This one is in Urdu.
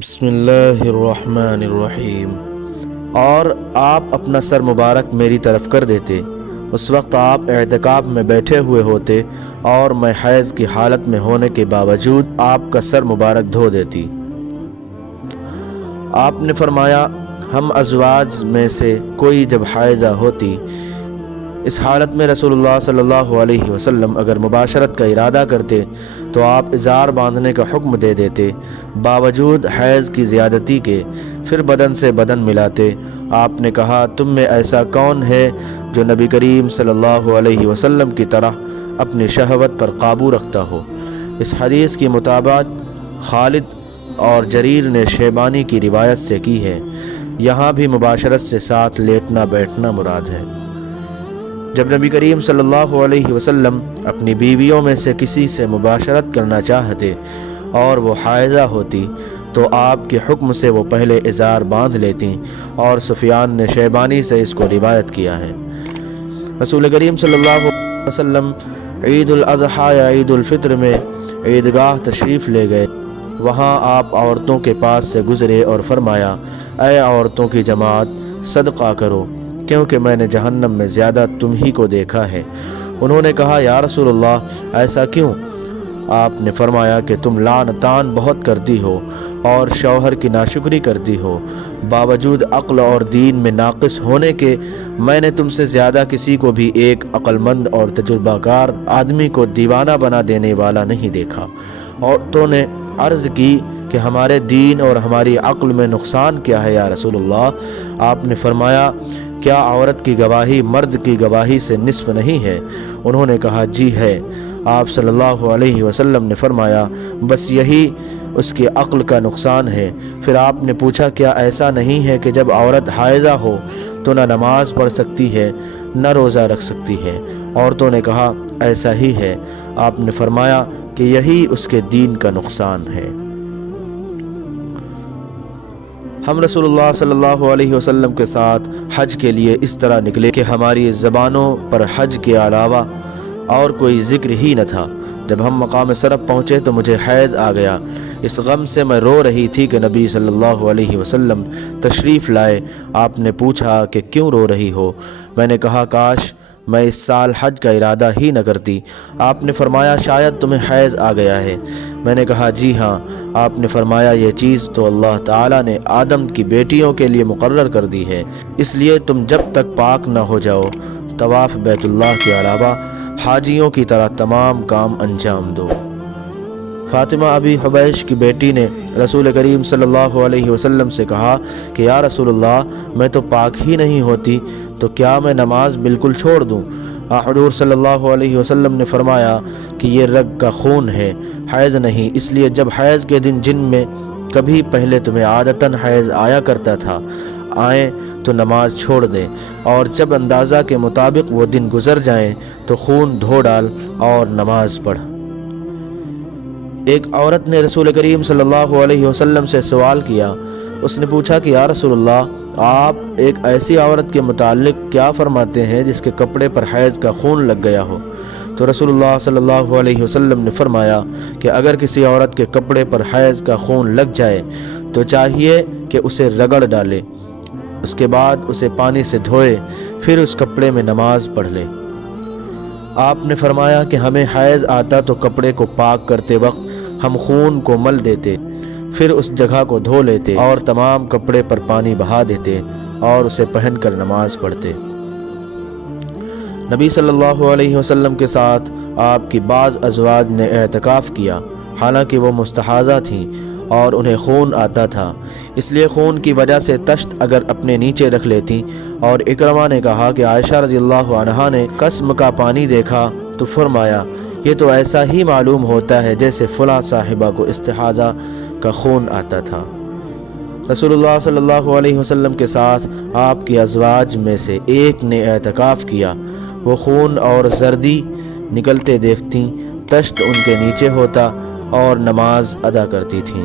بسم اللہ الرحمن الرحیم۔ اور آپ اپنا سر مبارک میری طرف کر دیتے۔ اس وقت آپ اعتکاف میں بیٹھے ہوئے ہوتے اور میں حیض کی حالت میں ہونے کے باوجود آپ کا سر مبارک دھو دیتی۔ آپ نے فرمایا، ہم ازواج میں سے کوئی جب حائضہ ہوتی، اس حالت میں رسول اللہ صلی اللہ علیہ وسلم اگر مباشرت کا ارادہ کرتے تو آپ ازار باندھنے کا حکم دے دیتے، باوجود حیض کی زیادتی کے، پھر بدن سے بدن ملاتے۔ آپ نے کہا، تم میں ایسا کون ہے جو نبی کریم صلی اللہ علیہ وسلم کی طرح اپنی شہوت پر قابو رکھتا ہو؟ اس حدیث کی مطابقت خالد اور جریر نے شیبانی کی روایت سے کی ہے۔ یہاں بھی مباشرت سے ساتھ لیٹنا بیٹھنا مراد ہے۔ جب نبی کریم صلی اللہ علیہ وسلم اپنی بیویوں میں سے کسی سے مباشرت کرنا چاہتے اور وہ حائضہ ہوتی تو آپ کے حکم سے وہ پہلے ازار باندھ لیتی، اور سفیان نے شیبانی سے اس کو روایت کیا ہے۔ رسول کریم صلی اللہ علیہ وسلم عید الاضحیٰ یا عید الفطر میں عیدگاہ تشریف لے گئے۔ وہاں آپ عورتوں کے پاس سے گزرے اور فرمایا، اے عورتوں کی جماعت، صدقہ کرو، کیونکہ میں نے جہنم میں زیادہ تم ہی کو دیکھا ہے۔ انہوں نے کہا، یا رسول اللہ، ایسا کیوں؟ آپ نے فرمایا کہ تم لعنتان بہت کرتی ہو اور شوہر کی ناشکری کرتی ہو۔ باوجود عقل اور دین میں ناقص ہونے کے میں نے تم سے زیادہ کسی کو بھی ایک عقل مند اور تجربہ کار آدمی کو دیوانہ بنا دینے والا نہیں دیکھا۔ عورتوں نے عرض کی کہ ہمارے دین اور ہماری عقل میں نقصان کیا ہے یا رسول اللہ؟ آپ نے فرمایا، کیا عورت کی گواہی مرد کی گواہی سے نصف نہیں ہے؟ انہوں نے کہا، جی ہے۔ آپ صلی اللہ علیہ وسلم نے فرمایا، بس یہی اس کی عقل کا نقصان ہے۔ پھر آپ نے پوچھا، کیا ایسا نہیں ہے کہ جب عورت حائضہ ہو تو نہ نماز پڑھ سکتی ہے نہ روزہ رکھ سکتی ہے؟ عورتوں نے کہا، ایسا ہی ہے۔ آپ نے فرمایا کہ یہی اس کے دین کا نقصان ہے۔ ہم رسول اللہ صلی اللہ علیہ وسلم کے ساتھ حج کے لیے اس طرح نکلے کہ ہماری زبانوں پر حج کے علاوہ اور کوئی ذکر ہی نہ تھا۔ جب ہم مقام صرف پہنچے تو مجھے حیض آ گیا۔ اس غم سے میں رو رہی تھی کہ نبی صلی اللہ علیہ وسلم تشریف لائے۔ آپ نے پوچھا کہ کیوں رو رہی ہو؟ میں نے کہا، کاش میں اس سال حج کا ارادہ ہی نہ کرتی۔ آپ نے فرمایا، شاید تمہیں حیض آ گیا ہے۔ میں نے کہا، جی ہاں۔ آپ نے فرمایا، یہ چیز تو اللہ تعالیٰ نے آدم کی بیٹیوں کے لیے مقرر کر دی ہے، اس لیے تم جب تک پاک نہ ہو جاؤ طواف بیت اللہ کے علاوہ حاجیوں کی طرح تمام کام انجام دو۔ فاطمہ ابی حبیش کی بیٹی نے رسول کریم صلی اللہ علیہ وسلم سے کہا کہ یا رسول اللہ، میں تو پاک ہی نہیں ہوتی، تو کیا میں نماز بالکل چھوڑ دوں؟ حضور صلی اللہ علیہ وسلم نے فرمایا کہ یہ رگ کا خون ہے، حیض نہیں، اس لیے جب حیض کے دن جن میں کبھی پہلے تمہیں عادتاً حیض آیا کرتا تھا آئیں تو نماز چھوڑ دیں، اور جب اندازہ کے مطابق وہ دن گزر جائیں تو خون دھو ڈال اور نماز پڑھ۔ ایک عورت نے رسول کریم صلی اللہ علیہ وسلم سے سوال کیا۔ اس نے پوچھا کہ یا رسول اللہ، آپ ایک ایسی عورت کے متعلق کیا فرماتے ہیں جس کے کپڑے پر حیض کا خون لگ گیا ہو؟ تو رسول اللہ صلی اللہ علیہ وسلم نے فرمایا کہ اگر کسی عورت کے کپڑے پر حیض کا خون لگ جائے تو چاہیے کہ اسے رگڑ ڈالے، اس کے بعد اسے پانی سے دھوئے، پھر اس کپڑے میں نماز پڑھ لے۔ آپ نے فرمایا کہ ہمیں حیض آتا تو کپڑے کو پاک کرتے وقت ہم خون کو مل دیتے، پھر اس جگہ کو دھو لیتے اور تمام کپڑے پر پانی بہا دیتے اور اسے پہن کر نماز پڑھتے۔ نبی صلی اللہ علیہ وسلم کے ساتھ آپ کی بعض ازواج نے اعتکاف کیا، حالانکہ وہ مستحاضہ تھیں اور انہیں خون آتا تھا، اس لیے خون کی وجہ سے تشت اگر اپنے نیچے رکھ لیتی۔ اور اکرمہ نے کہا کہ عائشہ رضی اللہ عنہا نے قسم کا پانی دیکھا تو فرمایا، یہ تو ایسا ہی معلوم ہوتا ہے جیسے فلاں صاحبہ کو استحاضہ کا خون آتا تھا۔ رسول اللہ صلی اللہ علیہ وسلم کے ساتھ آپ کی ازواج میں سے ایک نے اعتکاف کیا۔ وہ خون اور زردی نکلتے دیکھتیں، تشت ان کے نیچے ہوتا اور نماز ادا کرتی تھیں۔